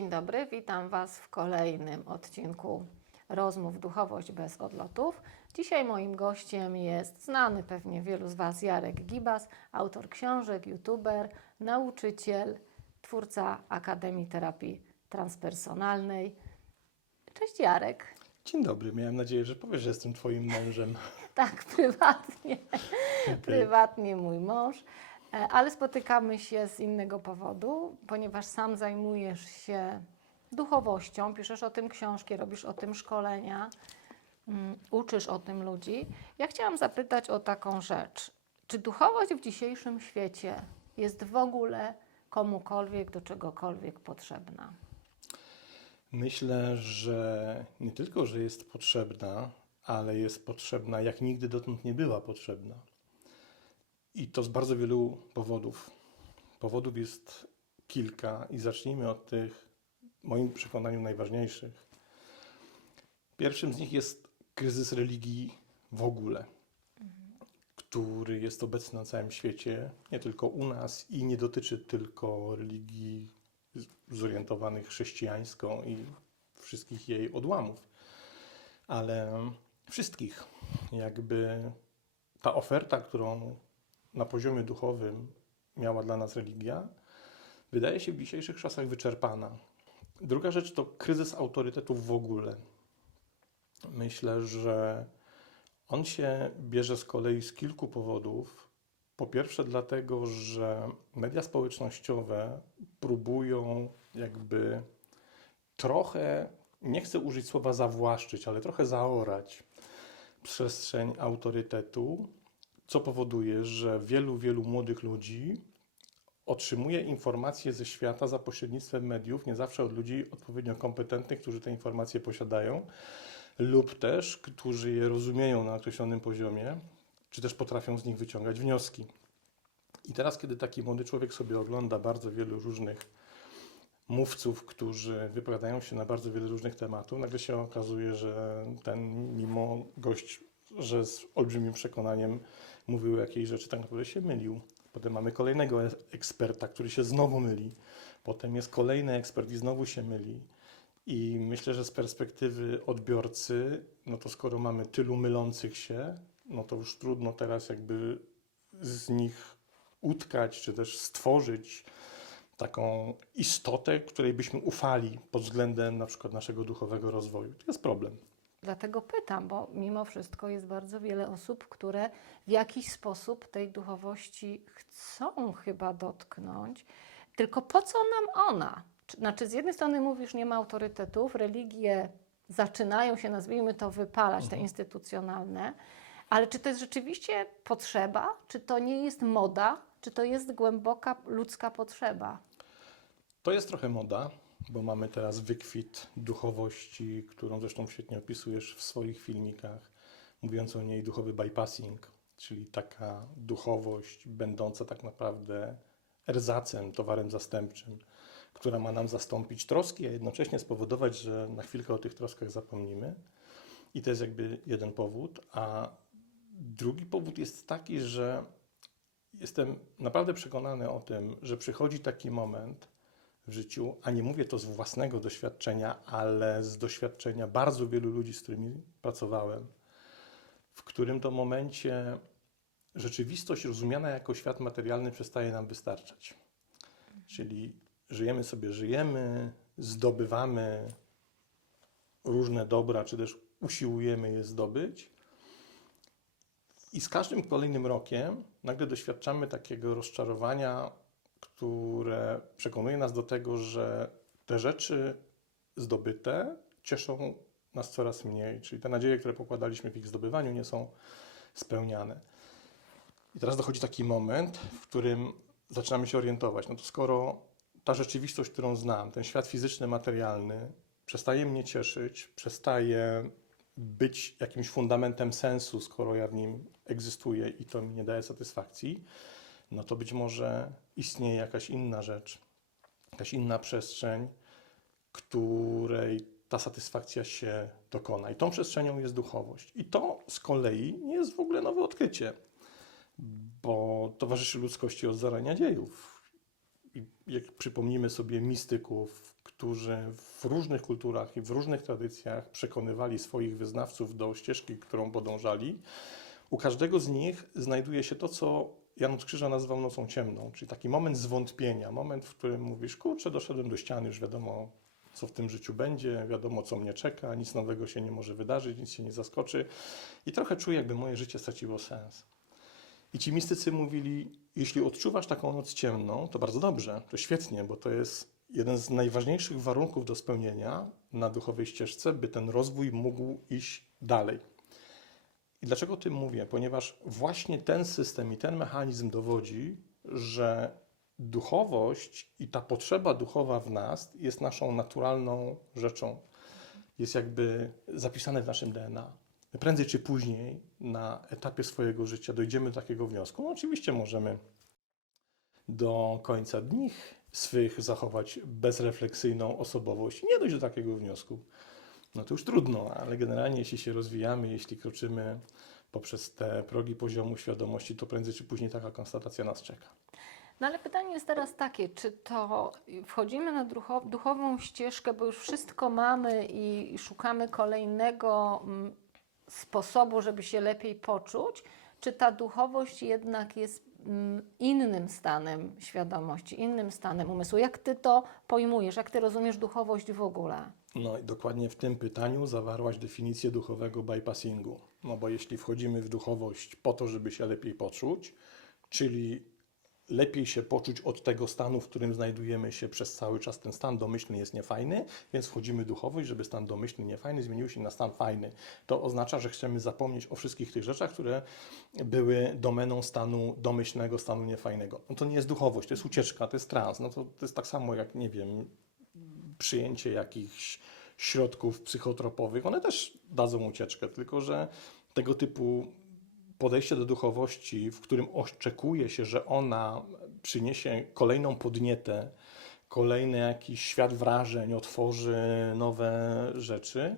Dzień dobry, witam Was w kolejnym odcinku Rozmów Duchowość bez odlotów. Dzisiaj moim gościem jest znany pewnie wielu z Was Jarek Gibas, autor książek, youtuber, nauczyciel, twórca Akademii Terapii Transpersonalnej. Cześć Jarek. Dzień dobry, miałem nadzieję, że powiesz, że jestem Twoim mężem. Tak, prywatnie. Prywatnie mój mąż. E, Ale spotykamy się z innego powodu, ponieważ sam zajmujesz się duchowością, piszesz o tym książki, robisz o tym szkolenia, mm, uczysz o tym ludzi. Ja chciałam zapytać o taką rzecz. Czy duchowość w dzisiejszym świecie jest w ogóle komukolwiek do czegokolwiek potrzebna? Myślę, że nie tylko, że jest potrzebna, ale jest potrzebna jak nigdy dotąd nie była potrzebna. I to z bardzo wielu powodów. Powodów jest kilka i zacznijmy od tych, w moim przekonaniu, najważniejszych. Pierwszym z nich jest kryzys religii w ogóle, który jest obecny na całym świecie, nie tylko u nas i nie dotyczy tylko religii zorientowanych chrześcijańsko i wszystkich jej odłamów, ale wszystkich. Jakby ta oferta, którą na poziomie duchowym miała dla nas religia, wydaje się w dzisiejszych czasach wyczerpana. Druga rzecz to kryzys autorytetów w ogóle. Myślę, że on się bierze z kolei z kilku powodów. Po pierwsze, dlatego, że media społecznościowe próbują jakby trochę, nie chcę użyć słowa zawłaszczyć, ale trochę zaorać przestrzeń autorytetu, co powoduje, że wielu, wielu młodych ludzi otrzymuje informacje ze świata za pośrednictwem mediów, nie zawsze od ludzi odpowiednio kompetentnych, którzy te informacje posiadają, lub też, którzy je rozumieją na określonym poziomie, czy też potrafią z nich wyciągać wnioski. I teraz, kiedy taki młody człowiek sobie ogląda bardzo wielu różnych mówców, którzy wypowiadają się na bardzo wiele różnych tematów, nagle się okazuje, że ten, mimo gość, że z olbrzymim przekonaniem mówił jakiejś rzeczy, tak naprawdę się mylił. Potem mamy kolejnego eksperta, który się znowu myli. Potem jest kolejny ekspert i znowu się myli. I myślę, że z perspektywy odbiorcy, no to skoro mamy tylu mylących się, no to już trudno teraz jakby z nich utkać, czy też stworzyć taką istotę, której byśmy ufali pod względem na przykład naszego duchowego rozwoju. To jest problem. Dlatego pytam, bo mimo wszystko jest bardzo wiele osób, które w jakiś sposób tej duchowości chcą chyba dotknąć. Tylko po co nam ona? Czy- Znaczy, z jednej strony mówisz, nie ma autorytetów, religie zaczynają się, nazwijmy to, wypalać, te instytucjonalne, ale czy to jest rzeczywiście potrzeba? Czy to nie jest moda? Czy to jest głęboka ludzka potrzeba? To jest trochę moda, bo mamy teraz wykwit duchowości, którą zresztą świetnie opisujesz w swoich filmikach, mówiąc o niej duchowy bypassing, czyli taka duchowość będąca tak naprawdę erzacem, towarem zastępczym, która ma nam zastąpić troski, a jednocześnie spowodować, że na chwilkę o tych troskach zapomnimy. I to jest jakby jeden powód. A drugi powód jest taki, że jestem naprawdę przekonany o tym, że przychodzi taki moment w życiu, a nie mówię to z własnego doświadczenia, ale z doświadczenia bardzo wielu ludzi, z którymi pracowałem, w którym to momencie rzeczywistość rozumiana jako świat materialny przestaje nam wystarczać. Czyli żyjemy sobie, żyjemy, zdobywamy różne dobra, czy też usiłujemy je zdobyć. I z każdym kolejnym rokiem nagle doświadczamy takiego rozczarowania, które przekonuje nas do tego, że te rzeczy zdobyte cieszą nas coraz mniej, czyli te nadzieje, które pokładaliśmy w ich zdobywaniu, nie są spełniane. I teraz dochodzi taki moment, w którym zaczynamy się orientować. No to skoro ta rzeczywistość, którą znam, ten świat fizyczny, materialny, przestaje mnie cieszyć, przestaje być jakimś fundamentem sensu, skoro ja w nim egzystuję i to mi nie daje satysfakcji, no to być może istnieje jakaś inna rzecz, jakaś inna przestrzeń, której ta satysfakcja się dokona. I tą przestrzenią jest duchowość. I to z kolei nie jest w ogóle nowe odkrycie, bo towarzyszy ludzkości od zarania dziejów. I jak przypomnimy sobie mistyków, którzy w różnych kulturach i w różnych tradycjach przekonywali swoich wyznawców do ścieżki, którą podążali, u każdego z nich znajduje się to, co Jan od Krzyża nazwał nocą ciemną, czyli taki moment zwątpienia, moment, w którym mówisz, kurczę, doszedłem do ściany, już wiadomo, co w tym życiu będzie, wiadomo, co mnie czeka, nic nowego się nie może wydarzyć, nic się nie zaskoczy i trochę czuję, jakby moje życie straciło sens. I ci mistycy mówili, jeśli odczuwasz taką noc ciemną, to bardzo dobrze, to świetnie, bo to jest jeden z najważniejszych warunków do spełnienia na duchowej ścieżce, by ten rozwój mógł iść dalej. I dlaczego o tym mówię? Ponieważ właśnie ten system i ten mechanizm dowodzi, że duchowość i ta potrzeba duchowa w nas jest naszą naturalną rzeczą. Jest jakby zapisane w naszym DNA. Prędzej czy później na etapie swojego życia dojdziemy do takiego wniosku. No oczywiście możemy do końca dni swych zachować bezrefleksyjną osobowość i nie dojść do takiego wniosku. No to już trudno, ale generalnie jeśli się rozwijamy, jeśli kroczymy poprzez te progi poziomu świadomości, to prędzej czy później taka konstatacja nas czeka. No ale pytanie jest teraz takie, czy to wchodzimy na ducho- duchową ścieżkę, bo już wszystko mamy i szukamy kolejnego mm, sposobu, żeby się lepiej poczuć, czy ta duchowość jednak jest innym stanem świadomości, innym stanem umysłu? Jak ty to pojmujesz, jak ty rozumiesz duchowość w ogóle? No i dokładnie w tym pytaniu zawarłaś definicję duchowego bypassingu. No bo jeśli wchodzimy w duchowość po to, żeby się lepiej poczuć, czyli lepiej się poczuć od tego stanu, w którym znajdujemy się przez cały czas, ten stan domyślny jest niefajny, więc wchodzimy w duchowość, żeby stan domyślny niefajny zmienił się na stan fajny. To oznacza, że chcemy zapomnieć o wszystkich tych rzeczach, które były domeną stanu domyślnego, stanu niefajnego. No to nie jest duchowość, to jest ucieczka, to jest trans. No to, to jest tak samo jak, nie wiem, przyjęcie jakichś środków psychotropowych, one też dadzą ucieczkę, tylko że tego typu podejście do duchowości, w którym oczekuje się, że ona przyniesie kolejną podnietę, kolejny jakiś świat wrażeń, otworzy nowe rzeczy,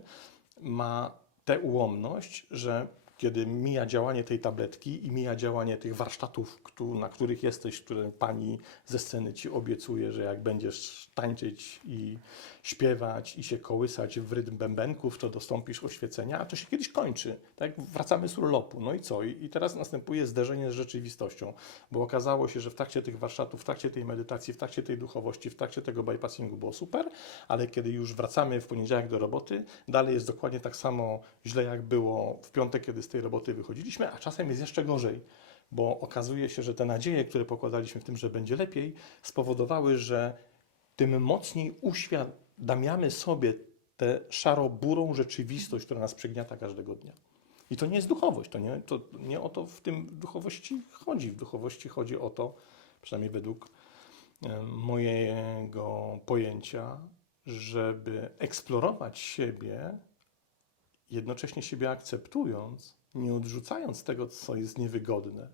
ma tę ułomność, że kiedy mija działanie tej tabletki i mija działanie tych warsztatów, na których jesteś, które pani ze sceny ci obiecuje, że jak będziesz tańczyć i śpiewać i się kołysać w rytm bębenków, to dostąpisz oświecenia, a to się kiedyś kończy. Tak? Wracamy z urlopu. No i co? I teraz następuje zderzenie z rzeczywistością, bo okazało się, że w trakcie tych warsztatów, w trakcie tej medytacji, w trakcie tej duchowości, w trakcie tego bypassingu było super, ale kiedy już wracamy w poniedziałek do roboty, dalej jest dokładnie tak samo źle, jak było w piątek, kiedy z tej roboty wychodziliśmy, a czasem jest jeszcze gorzej. Bo okazuje się, że te nadzieje, które pokładaliśmy w tym, że będzie lepiej, spowodowały, że tym mocniej uświadamiamy sobie tę szaro-burą rzeczywistość, która nas przygniata każdego dnia. I to nie jest duchowość, to nie, to nie o to w tym duchowości chodzi. W duchowości chodzi o to, przynajmniej według mojego pojęcia, żeby eksplorować siebie, jednocześnie siebie akceptując, nie odrzucając tego, co jest niewygodne,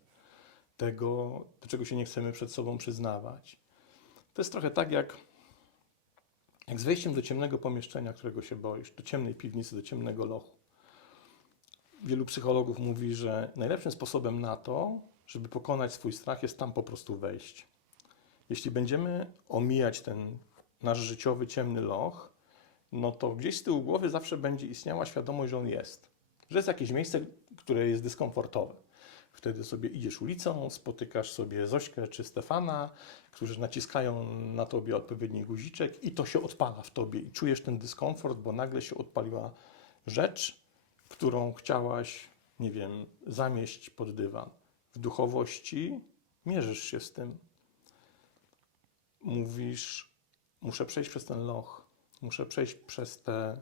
tego, do czego się nie chcemy przed sobą przyznawać. To jest trochę tak jak, jak z wejściem do ciemnego pomieszczenia, którego się boisz, do ciemnej piwnicy, do ciemnego lochu. Wielu psychologów mówi, że najlepszym sposobem na to, żeby pokonać swój strach, jest tam po prostu wejść. Jeśli będziemy omijać ten nasz życiowy ciemny loch, no to gdzieś z tyłu głowy zawsze będzie istniała świadomość, że on jest. Że jest jakieś miejsce, które jest dyskomfortowe. Wtedy sobie idziesz ulicą, spotykasz sobie Zośkę czy Stefana, którzy naciskają na tobie odpowiedni guziczek i to się odpala w tobie i czujesz ten dyskomfort, bo nagle się odpaliła rzecz, którą chciałaś, nie wiem, zamieść pod dywan. W duchowości mierzysz się z tym. Mówisz, muszę przejść przez ten loch, muszę przejść przez tę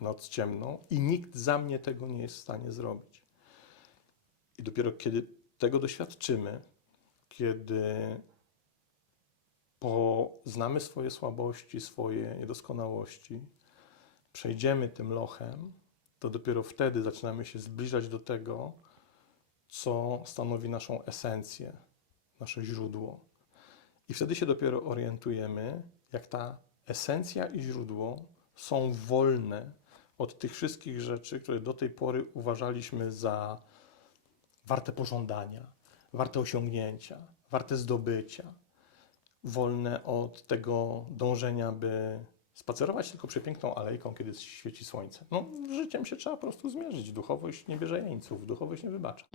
noc ciemną i nikt za mnie tego nie jest w stanie zrobić. I dopiero kiedy tego doświadczymy, kiedy poznamy swoje słabości, swoje niedoskonałości, przejdziemy tym lochem, to dopiero wtedy zaczynamy się zbliżać do tego, co stanowi naszą esencję, nasze źródło. I wtedy się dopiero orientujemy, jak ta esencja i źródło są wolne od tych wszystkich rzeczy, które do tej pory uważaliśmy za warte pożądania, warte osiągnięcia, warte zdobycia, wolne od tego dążenia, by spacerować tylko przepiękną alejką, kiedy świeci słońce. No, życiem się trzeba po prostu zmierzyć. Duchowość nie bierze jeńców, duchowość nie wybacza.